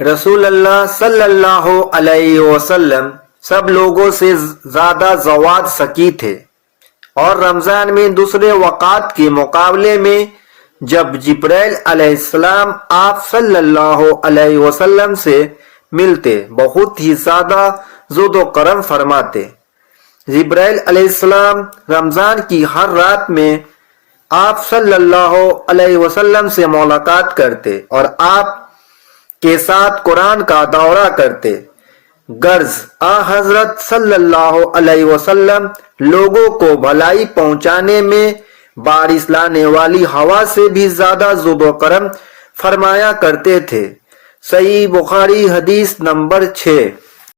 رسول اللہ صلی اللہ علیہ وسلم سب لوگوں سے زیادہ زواد سکی تھے، اور رمضان میں دوسرے اوقات کے مقابلے میں جب جبرائیل علیہ السلام آپ صلی اللہ علیہ وسلم سے ملتے بہت ہی زیادہ زود و کرم فرماتے۔ جبرائیل علیہ السلام رمضان کی ہر رات میں آپ صلی اللہ علیہ وسلم سے ملاقات کرتے اور آپ کے ساتھ قرآن کا دورہ کرتے۔ غرض حضرت صلی اللہ علیہ وسلم لوگوں کو بھلائی پہنچانے میں بارش لانے والی ہوا سے بھی زیادہ زود و کرم فرمایا کرتے تھے۔ صحیح بخاری حدیث نمبر 6۔